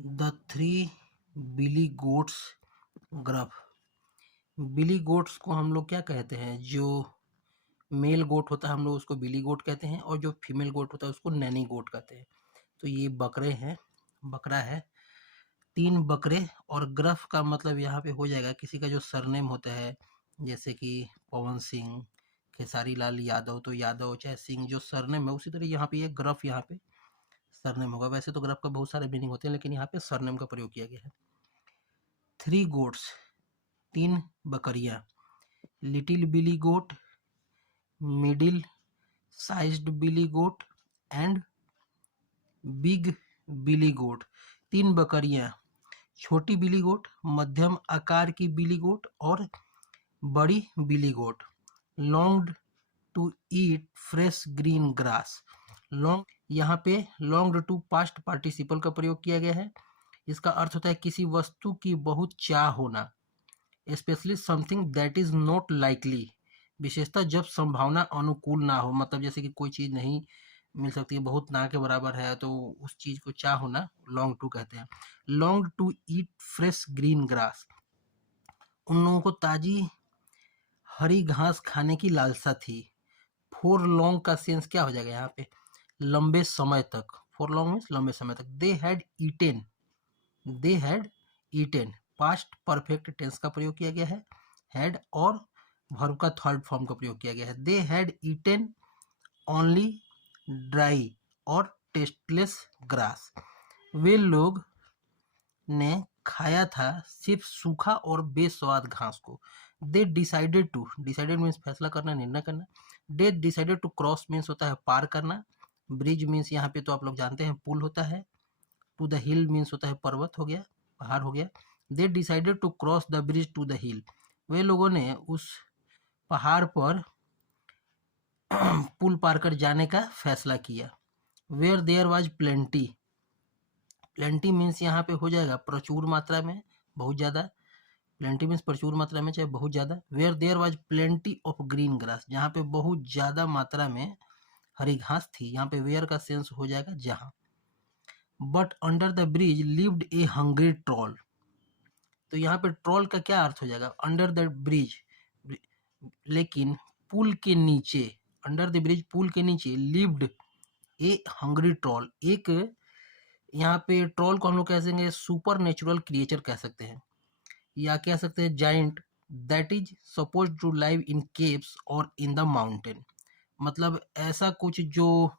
The three billy goats gruff. Billy goats को हम लोग क्या कहते हैं? जो मेल गोट होता है हम लोग उसको बिली गोट कहते हैं, और जो फीमेल गोट होता है उसको नैनी गोट कहते हैं। तो ये बकरे हैं, बकरा है, 3 बकरे। और ग्रफ का मतलब यहाँ पे हो जाएगा किसी का जो सरनेम होता है, जैसे कि पवन सिंह, खेसारी लाल यादव, तो यादव चाहे सिंह जो सरनेम है, उसी तरह यहाँ पे ये ग्रफ यहाँ पे सरनेम होगा। वैसे तो ग्रफ का बहुत सारे मीनिंग होते हैं, लेकिन यहाँ पे सरनेम का प्रयोग किया गया है। 3 गोट्स, 3 बकरियां। Little billy goat, middle sized billy goat and big billy goat. 3 बकरियां, छोटी बिली गोट, मध्यम आकार की बिली गोट और बड़ी billy goat. Longed to eat fresh green grass. Long, यहाँ पे लॉन्ग्ड टू पास्ट पार्टिसिपल का प्रयोग किया गया है। इसका अर्थ होता है किसी वस्तु की बहुत चाह होना, specially something that is not likely. विशेषतः जब संभावना अनुकूल ना हो, मतलब जैसे कि कोई चीज़ नहीं मिल सकती है, बहुत ना के बराबर है, तो उस चीज़ को चाह होना लॉन्ग टू कहते हैं। Long to eat fresh green grass, उन लोगों को ताजी हरी घास खाने की लालसा थी। फॉर लॉन्ग का सेंस क्या हो जाएगा यहाँ पे? लंबे समय तक। फॉर लॉन्ग मीन्स लंबे समय तक। They had eaten, they had eaten, past perfect tense का प्रयोग किया गया है। हैड और वर्ब का थर्ड फॉर्म का प्रयोग किया गया है। दे हैड ईटेन ओनली ड्राई और टेस्टलेस ग्रास, वे लोग ने खाया था सिर्फ सूखा और बेस्वाद घास को। They decided to, decided means फैसला करना, निर्णय करना। They decided to cross means होता है पार करना। ब्रिज मीन्स यहाँ पे तो आप लोग जानते हैं पुल होता है। टू द हिल मीन्स होता है पर्वत हो गया, पहाड़ हो गया। They decided to cross the bridge to the hill, वे लोगों ने उस पहाड़ पर पुल पार कर जाने का फैसला किया। Where there was plenty, plenty means यहाँ पे हो जाएगा प्रचुर मात्रा में, बहुत ज़्यादा। प्लेंटी मीन्स प्रचुर मात्रा में चाहे बहुत ज़्यादा। Where there was plenty of green grass, जहाँ पे बहुत ज़्यादा मात्रा में हरी घास थी। यहाँ पे वेयर का सेंस हो जाएगा जहाँ। But under the bridge lived A hungry troll, तो यहाँ पे ट्रॉल का क्या अर्थ हो जाएगा? अंडर द ब्रिज, लेकिन पुल के नीचे, अंडर द ब्रिज पुल के नीचे, लिव्ड ए हंग्री ट्रॉल, एक यहाँ पे ट्रॉल को हम लोग कह सकेंगे सुपर नेचुरल क्रिएचर कह सकते हैं, या कह सकते हैं giant that is suppose to live in caves और इन द माउंटेन। मतलब ऐसा कुछ जो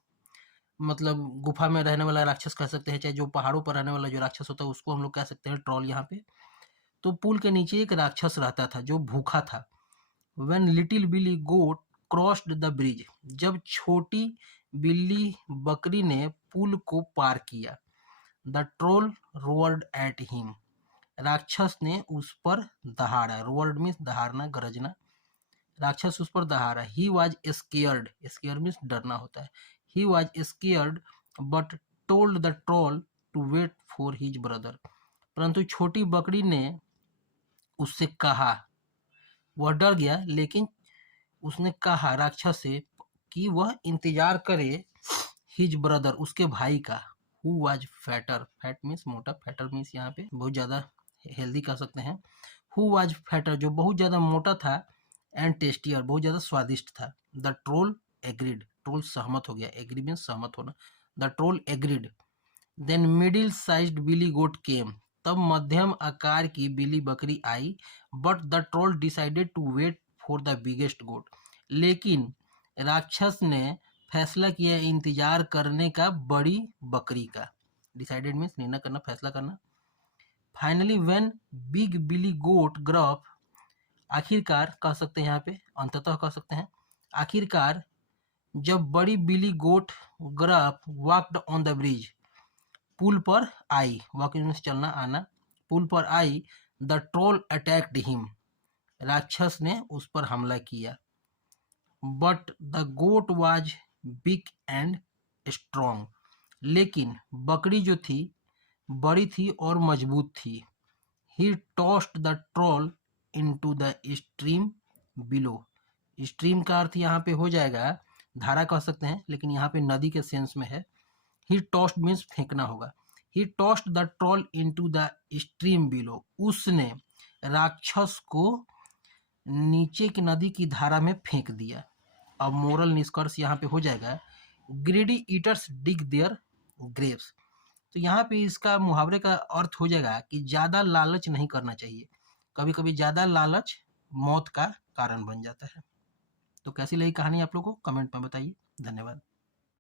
मतलब गुफा में रहने वाला राक्षस कह सकते हैं, चाहे जो पहाड़ों पर रहने वाला जो राक्षस होता है उसको हम लोग कह सकते हैं ट्रॉल यहाँ पे। तो पुल के नीचे एक राक्षस रहता था जो भूखा था। When little billy goat crossed the bridge, जब छोटी बिल्ली बकरी ने पुल को पार किया। The troll roared at him, राक्षस ने उस पर दहाड़ा। रोअर्ड मीन्स दहाड़ना, गरजना। राक्षस उस पर दहाड़ा। He was scared, scare means डरना होता है। He was scared but told the troll to wait for his brother, परंतु छोटी बकरी ने उससे कहा, वह डर गया लेकिन उसने कहा राक्षस से कि वह इंतजार करे हिज ब्रदर, उसके भाई का। Who was fatter, fat means मोटा, फैटर मीन्स यहाँ पे बहुत ज़्यादा हेल्दी कह सकते हैं। हु वाज फैटर, जो बहुत ज़्यादा मोटा था, एंड टेस्टियर, बहुत ज़्यादा स्वादिष्ट था। द ट्रोल एग्रीड, ट्रोल सहमत हो गया, एग्री मीन्स सहमत होना। The troll agreed. Then middle sized billy goat came, तब मध्यम आकार की बिली बकरी आई। But the troll decided to wait for the biggest goat, लेकिन राक्षस ने फैसला किया इंतजार करने का बड़ी बकरी का। डिसाइडेड मीन्स निर्णय करना, फैसला करना। Finally when big billy goat gruff, आखिरकार कह सकते हैं यहाँ पे, अंततः कह सकते हैं आखिरकार, जब बड़ी billy goat gruff walked on the bridge, पुल पर आई, वॉकिंग मीन्स चलना आना, पुल पर आई। द ट्रोल अटैक्ड हिम, राक्षस ने उस पर हमला किया। But the goat was big and strong, लेकिन बकरी जो थी बड़ी थी और मजबूत थी। He tossed the troll into the stream below, stream का अर्थ यहाँ पे हो जाएगा धारा कह सकते हैं, लेकिन यहाँ पे नदी के सेंस में है। ही टॉस्ड मीन्स फेंकना होगा। He tossed the troll into the stream below, उसने राक्षस को नीचे की नदी की धारा में फेंक दिया। अब मोरल निष्कर्ष यहाँ पे हो जाएगा, greedy eaters dig their graves. तो यहाँ पे इसका मुहावरे का अर्थ हो जाएगा कि ज़्यादा लालच नहीं करना चाहिए, कभी कभी ज़्यादा लालच मौत का कारण बन जाता है। तो कैसी लगी कहानी आप लोग को कमेंट में बताइए। धन्यवाद।